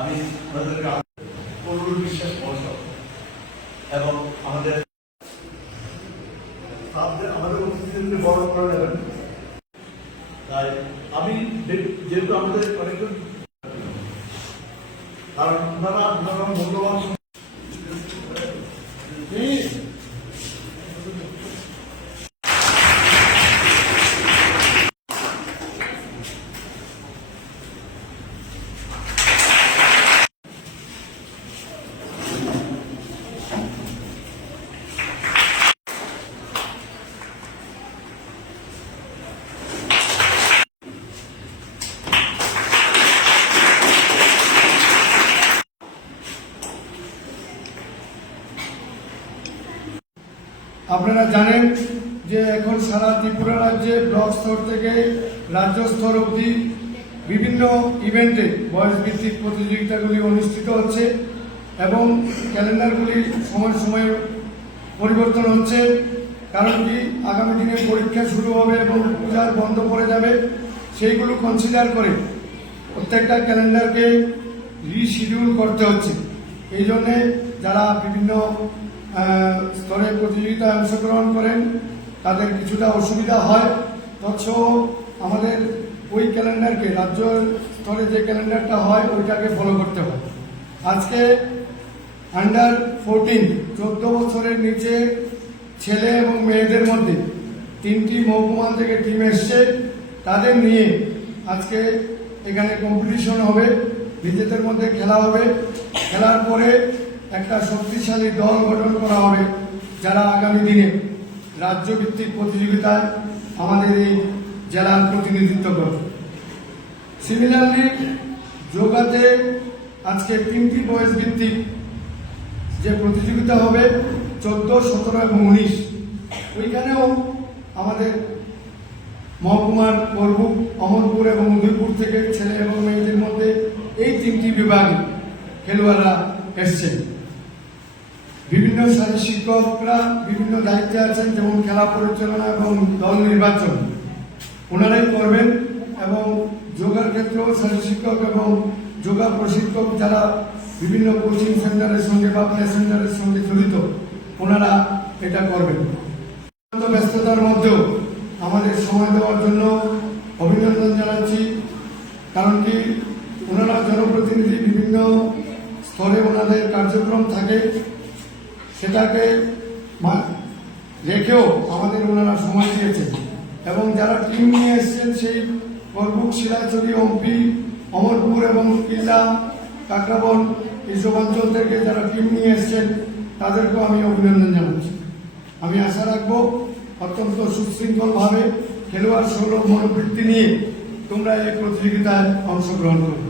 আমি বিশ্বাস মহাশয় এবং আমাদের আমাদের অতিথিদেরকে বড় করে নেবেন তাই আমি যেহেতু আমাদের অনেকজন কারণ ওনারা ওনারা আপনারা জানেন যে এখন সারা ত্রিপুরা রাজ্যে ব্লক স্তর থেকে রাজ্য স্তর অবধি বিভিন্ন ইভেন্টে বয়স ভিত্তিক প্রতিযোগিতাগুলি অনুষ্ঠিত হচ্ছে এবং ক্যালেন্ডারগুলি সময় সময়ে পরিবর্তন হচ্ছে, কারণ কি আগামী দিনে পরীক্ষা শুরু হবে এবং পূজার বন্ধ পড়ে যাবে, সেইগুলো কনসিডার করে প্রত্যেকটা ক্যালেন্ডারকে রিশিডিউল করতে হচ্ছে। এই জন্যে যারা বিভিন্ন আহ, স্তরে প্রতিযোগিতায় অংশগ্রহণ করেন। তাদের কিছুটা অসুবিধা হয়। তৎসহ আমাদের ওই ক্যালেন্ডারকে রাজ্য স্তরে যে ক্যালেন্ডারটা হয় ওইটাকে ফলো করতে হয়। আজকে আন্ডার ফোরটিন চোদ্দ বছরের নিচে ছেলে এবং মেয়েদের মধ্যে তিনটি মহকুমা থেকে টিম এসছে। তাদের নিয়ে আজকে এখানে কম্পিটিশন হবে। নিজেদের মধ্যে খেলা হবে। খেলার পরে একটা শক্তিশালী দল গঠন করা হবে যারা আগামী দিনে রাজ্য ভিত্তিক প্রতিযোগিতায় আমাদের এই জেলার প্রতিনিধিত্ব করবে। সিমিলারলি যোগাতে আজকে তিনটি বয়স ভিত্তিক যে প্রতিযোগিতা হবে, চোদ্দ, সতেরো এবং উনিশ, ওইখানেও আমাদের মহকুমার বরগুপ অমরপুর এবং উদয়পুর থেকে ছেলে এবং মেয়েদের মধ্যে এই তিনটি বিভাগে খেলোয়াড়রা এসছেন। বিভিন্ন শিক্ষকরা বিভিন্ন দায়িত্বে আছেন, যেমন খেলা পরিচালনা এবং দল নির্বাচন। ওনারাই করবেন এবং যোগার ক্ষেত্রেও শিক্ষক এবং যোগা প্রশিক্ষক যারা বিভিন্ন কোচিং সেন্টারের সঙ্গে বা প্লে সেন্টারের সঙ্গে জড়িত, ওনারা এটা করবেন। ব্যস্ততার মধ্যেও আমাদের সময় দেওয়ার জন্য অভিনন্দন জানাচ্ছি, কারণ কি ওনারা জনপ্রতিনিধি বিভিন্ন স্তরে ওনাদের কার্যক্রম থাকে। সেটাকে রেখেও আমাদের ওনারা সময় দিয়েছেন। এবং যারা টিম নিয়ে এসেছেন সেই করবুক শিলাচুরি অম্পি অমরপুর এবং কিল্লা কাকরাবন, এইসব অঞ্চল থেকে যারা টিম নিয়ে এসছেন, তাদেরকেও আমি অভিনন্দন জানাচ্ছি। আমি আশা রাখব অত্যন্ত সুশৃঙ্খলভাবে খেলোয়াড় সৌরভ মনোবৃত্তি নিয়ে তোমরা এই প্রতিযোগিতায় অংশগ্রহণ করবে।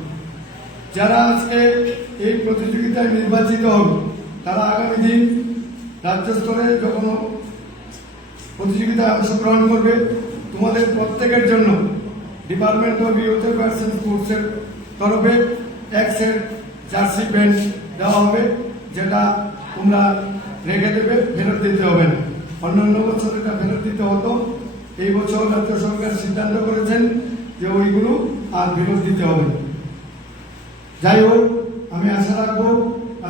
যারা আজকে এই প্রতিযোগিতায় নির্বাচিত হবে তারা আগামী দিন রাজ্য স্তরে যখন প্রতিযোগিতায় অংশগ্রহণ করবে, তোমাদের প্রত্যেকের জন্য ডিপার্টমেন্ট অফ ইউথ অ্যাফেয়ার্স স্পোর্টসের তরফে এক সেট জার্সি প্যান্ট দেওয়া হবে, যেটা তোমরা রেখে দেবে, ফেরত দিতে হবে না। অন্যান্য বছর এটা ফেরত দিতে হতো। এই বছর রাজ্য সরকার সিদ্ধান্ত করেছেন যে ওইগুলো আর ফেরত দিতে হবে যাই হোক, আমি আশা রাখব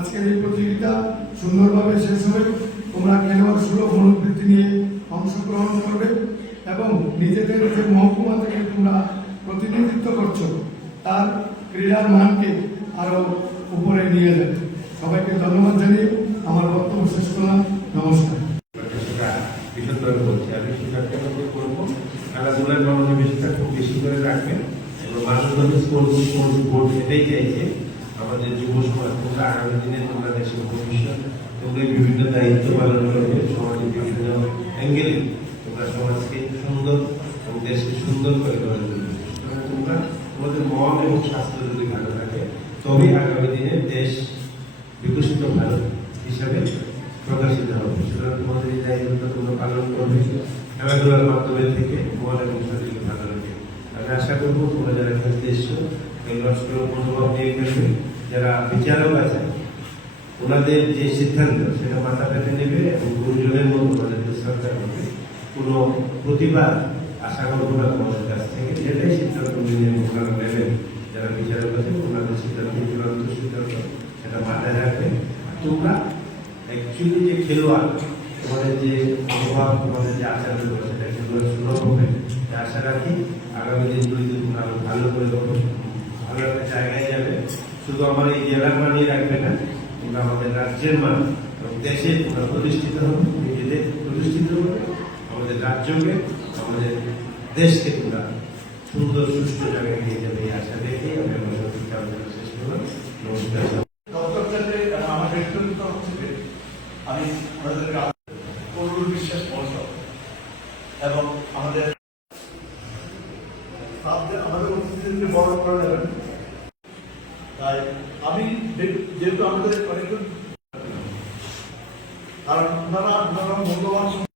আজকের এই প্রতিযোগিতা সুন্দরভাবে শেষ হবে। তোমরা খেলোয়াড় সুলভ অনুবৃত্তি নিয়ে অংশগ্রহণ করবে এবং নিজেদের যে মহকুমা থেকে তোমরা প্রতিনিধিত্ব করছ, তার ক্রীড়ার মানকে আরও উপরে নিয়ে যাবে। সবাইকে ধন্যবাদ জানিয়ে আমার বক্তব্য শেষ করলাম। নমস্কার। করব। খেলাধুলার মনোনিবেশটা খুব বেশি করে রাখবেন এবং বোর্ড সেটাই চাইছে। আমাদের যুব সমাজ তোমরা আগামী দিনে তোমরা দেশের ভবিষ্যৎ তোমরা বিভিন্ন দায়িত্ব পালন করবে, সমাজের বিভিন্ন অ্যাঙ্গেলে তোমরা সমাজকে সুন্দর এবং দেশকে সুন্দর করে তুলবে। সুতরাং তোমরা তোমাদের মন এবং স্বাস্থ্য যদি ভালো থাকে তবে আগামী দিনে দেশ বিকশিত ভারত হিসাবে প্রকাশিত হবে। সুতরাং তোমাদের এই দায়িত্বটা তোমরা পালন করবে খেলাধুলার মাধ্যমে থেকে, মন এবং শরীরকে ভালো রাখবে আমি আশা করব তোমরা যারা খেলতে এসছো খেলোয়াড়গুলো মনোভাব নিয়ে খেলবে যারা বিচারক আছেন, ওনাদের যে সিদ্ধান্ত, সেটা মাথা পেতে নেবে এবং গুরুজনের মতো ওনাদেরকে শ্রদ্ধা করবে কোনো প্রতিবাদ আশা করব না তোমাদের কাছ থেকে। যেটাই সিদ্ধান্ত নিয়ে ওনারা নেবেন। যারা বিচারক আছে ওনাদের সিদ্ধান্ত, চূড়ান্ত সিদ্ধান্ত, সেটা মাথায় রাখবে। তোমরা অ্যাকচুয়ালি যে খেলোয়াড়, তোমাদের যে মনোভাব তোমাদের যে আচার সেটা খেলোয়াড় সুলভ হবে। আশা রাখি আগামী দিনগুলিতে তোমরা আরও ভালো করে করো ভালো একটা জায়গায় যাবে শুধু আমার এই জেলার মানই রাখবে না তোমরা আমাদের রাজ্যের মান, এবং দেশে প্রতিষ্ঠিত হবে, নিজেদের প্রতিষ্ঠিত হবে, আমাদের রাজ্যকে, আমাদের দেশকে তোমরা সুন্দর, সুষ্ঠু জায়গায় নিয়ে যাবে এই আশা রেখে আমি আমার সঠিক আলোচনা শেষ করলাম। নমস্কার বিশ্বাস এবং আমাদের স্টাফদের আমাদের অতিথিদেরকে বরণ করে নেবেন তাই আমি যে- যেহেতু আমাদের অনেকজন কারণ ওনারা ওনারা মূল্যবান সম-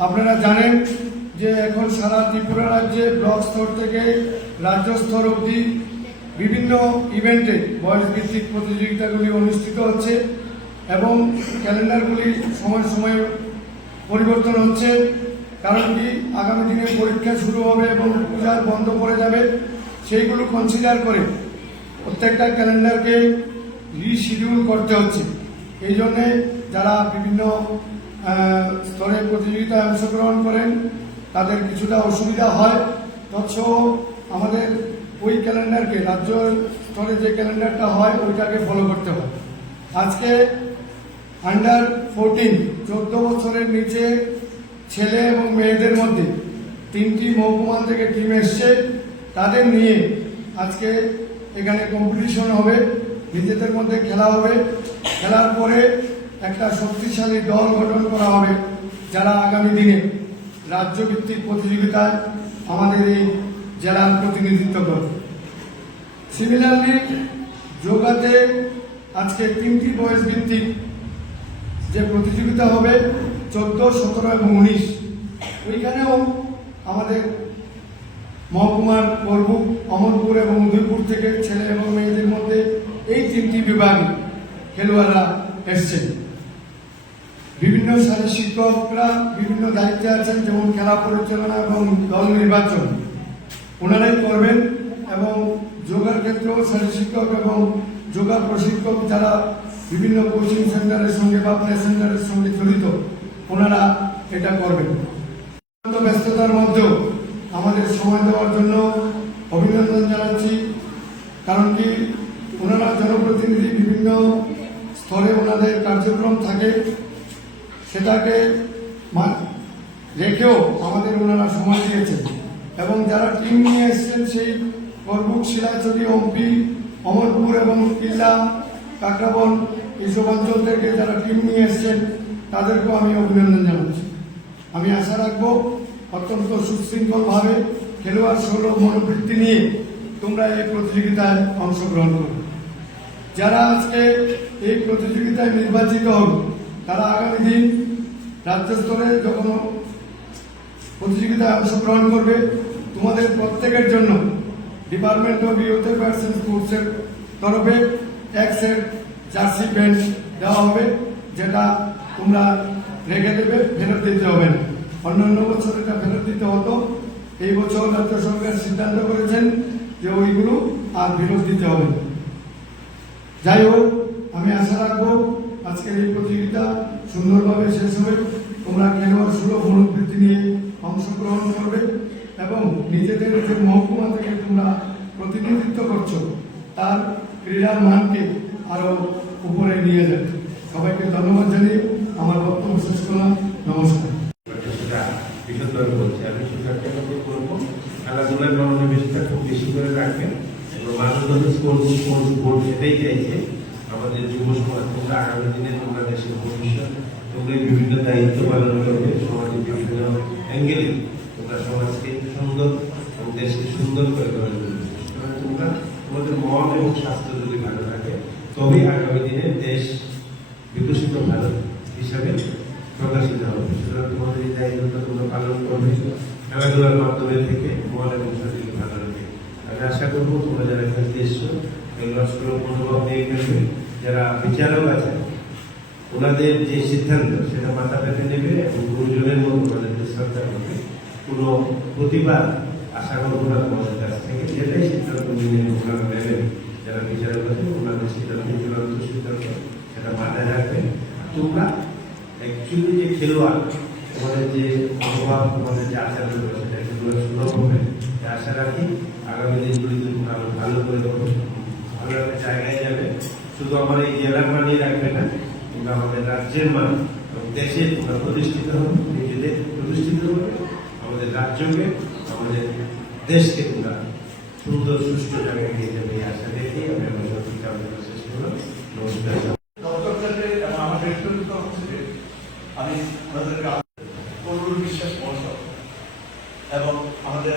আপনারা জানেন যে এখন সারা ত্রিপুরা রাজ্যে ব্লক স্তর থেকে রাজ্য স্তর অবধি বিভিন্ন ইভেন্টে বয়স ভিত্তিক প্রতিযোগিতাগুলি অনুষ্ঠিত হচ্ছে এবং ক্যালেন্ডারগুলি সময় সময়ে পরিবর্তন হচ্ছে, কারণ কি আগামী দিনে পরীক্ষা শুরু হবে এবং পূজার বন্ধ করে যাবে, সেইগুলো কনসিডার করে প্রত্যেকটা ক্যালেন্ডারকে রিশিডিউল করতে হচ্ছে। এই জন্যে যারা বিভিন্ন আহ, স্তরে প্রতিযোগিতায় অংশগ্রহণ করেন। তাদের কিছুটা অসুবিধা হয়। তৎসহ আমাদের ওই ক্যালেন্ডারকে রাজ্য স্তরে যে ক্যালেন্ডারটা হয় ওইটাকে ফলো করতে হয়। আজকে আন্ডার ফোরটিন চোদ্দ বছরের নিচে ছেলে এবং মেয়েদের মধ্যে তিনটি মহকুমা থেকে টিম এসছে। তাদের নিয়ে আজকে এখানে কম্পিটিশন হবে। নিজেদের মধ্যে খেলা হবে। খেলার পরে একটা শক্তিশালী দল গঠন করা হবে যারা আগামী দিনে রাজ্য ভিত্তিক প্রতিযোগিতায় আমাদের এই জেলার প্রতিনিধিত্ব করবে। সিমিলারলি যোগাতে আজকে তিনটি বয়স ভিত্তিক যে প্রতিযোগিতা হবে, চোদ্দ, সতেরো এবং উনিশ, ওইখানেও আমাদের মহকুমার বরবুক অমরপুর এবং উদয়পুর থেকে ছেলে এবং মেয়েদের মধ্যে এই তিনটি বিভাগে খেলোয়াড়রা এসছেন। বিভিন্ন সাথে শিক্ষকরা বিভিন্ন দায়িত্বে আছেন, যেমন খেলা পরিচালনা এবং দল নির্বাচন। ওনারাই করবেন এবং যোগার ক্ষেত্রেও শারীর শিক্ষক এবং যোগা প্রশিক্ষক যারা বিভিন্ন কোচিং সেন্টারের সঙ্গে বা প্লে সেন্টারের সঙ্গে জড়িত, ওনারা এটা করবেন। ব্যস্ততার মধ্যেও আমাদের সময় দেওয়ার জন্য অভিনন্দন জানাচ্ছি, কারণ কি ওনারা জনপ্রতিনিধি বিভিন্ন স্তরে ওনাদের কার্যক্রম থাকে। সেটাকে রেখেও আমাদের ওনারা সময় দিয়েছেন। এবং যারা টিম নিয়ে এসেছেন সেই করবুক শিলাচুরি, অম্পি, অমরপুর এবং কিল্লা কাকরাবন এইসব অঞ্চল থেকে যারা টিম নিয়ে এসেছেন, তাদেরকেও আমি অভিনন্দন জানাচ্ছি। আমি আশা রাখব অত্যন্ত সুশৃঙ্খলভাবে খেলোয়াড় সুলভ মনোবৃত্তি নিয়ে তোমরা এই প্রতিযোগিতায় অংশগ্রহণ করবে। যারা আজকে এই প্রতিযোগিতায় নির্বাচিত হবে তারা আগামী দিন রাজ্য স্তরে যখন প্রতিযোগিতায় অংশগ্রহণ করবে, তোমাদের প্রত্যেকের জন্য department of youth affairs and স্পোর্টসের তরফে এক সেট জার্সি প্যান্ট দেওয়া হবে, যেটা তোমরা রেখে দেবে, ফেরত দিতে হবে অন্যান্য বছর এটা ফেরত দিতে হতো। এই বছর রাজ্য সরকার সিদ্ধান্ত করেছেন যে ওইগুলো আর ফেরত দিতে হবে যাই হোক, আমি সুন্দরভাবে শেষ হবে। তোমরা খেলোয়াড় সুলভ মনোবৃত্তি নিয়ে অংশগ্রহণ করবে এবং নিজেদের যে মহকুমা থেকে তোমরা প্রতিনিধিত্ব করছ, তার ক্রীড়ার মানকে আরও উপরে নিয়ে যাবে। সবাইকে ধন্যবাদ জানিয়ে আমার বক্তব্য শেষ করলাম। নমস্কার। বলছি আমি করব, খেলাধুলার খুব এবং চাইছে। আমাদের যুব সমাজ, তোমরা আগামী দিনে তোমরা দেশের ভবিষ্যৎ তোমরা বিভিন্ন দায়িত্ব পালন করবে, সমাজের বিভিন্ন অ্যাঙ্গেলে তোমরা সমাজকে সুন্দর এবং দেশকে সুন্দর করে তুলবে। সুতরাং তোমরা তোমাদের মন এবং স্বাস্থ্য যদি ভালো থাকে, তবেই আগামী দিনে দেশ বিকশিত ভারত হিসাবে প্রকাশিত হবে। সুতরাং তোমাদের এই দায়িত্বটা তোমরা পালন করবে। খেলাধুলার মাধ্যমে থেকে মন এবং শরীরকে ভালো রাখবে। আমি আশা করব তোমরা যারা এসছো এগুলো সুলভ মনোভাব নিয়ে যারা বিচারক আছেন ওনাদের যে সিদ্ধান্ত, সেটা মাথা পেতে নেবে এবং গুরুজনের মতো ওনাদেরকে শ্রদ্ধা করবে কোনো প্রতিবাদ আশা করব না তোমাদের কাছ থেকে যেটাই সিদ্ধান্ত নিয়ে ওনারা নেবেন যারা বিচারক আছেন, ওনাদের সিদ্ধান্ত, চূড়ান্ত সিদ্ধান্ত, সেটা মাথায় রাখবে। তোমরা অ্যাকচুয়ালি যে খেলোয়াড়, তোমাদের যে মনোভাব তোমাদের যে আচার রয়েছে, সেটা সেগুলো সুলভ হবে? আশা রাখি আগামী দিনগুলিতে তোমরা আরও ভালো করে করো ভালো একটা জায়গায় যাবে। শুধু আমার এই জেলার মানিয়ে রাখবে না তোমরা আমাদের রাজ্যের মান এবং দেশে তোমরা প্রতিষ্ঠিত হবে নিজেদের প্রতিষ্ঠিত হবে আমাদের রাজ্যকে, আমাদের দেশকে তোমরা সুন্দর, সুষ্ঠু জায়গায় নিয়ে যাবে এই আশা রেখে আমি আমার সত্যিকে আপনাদের শেষ করলাম। নমস্কার। আমি ওনাদেরকে বিশ্বাস এবং আমাদের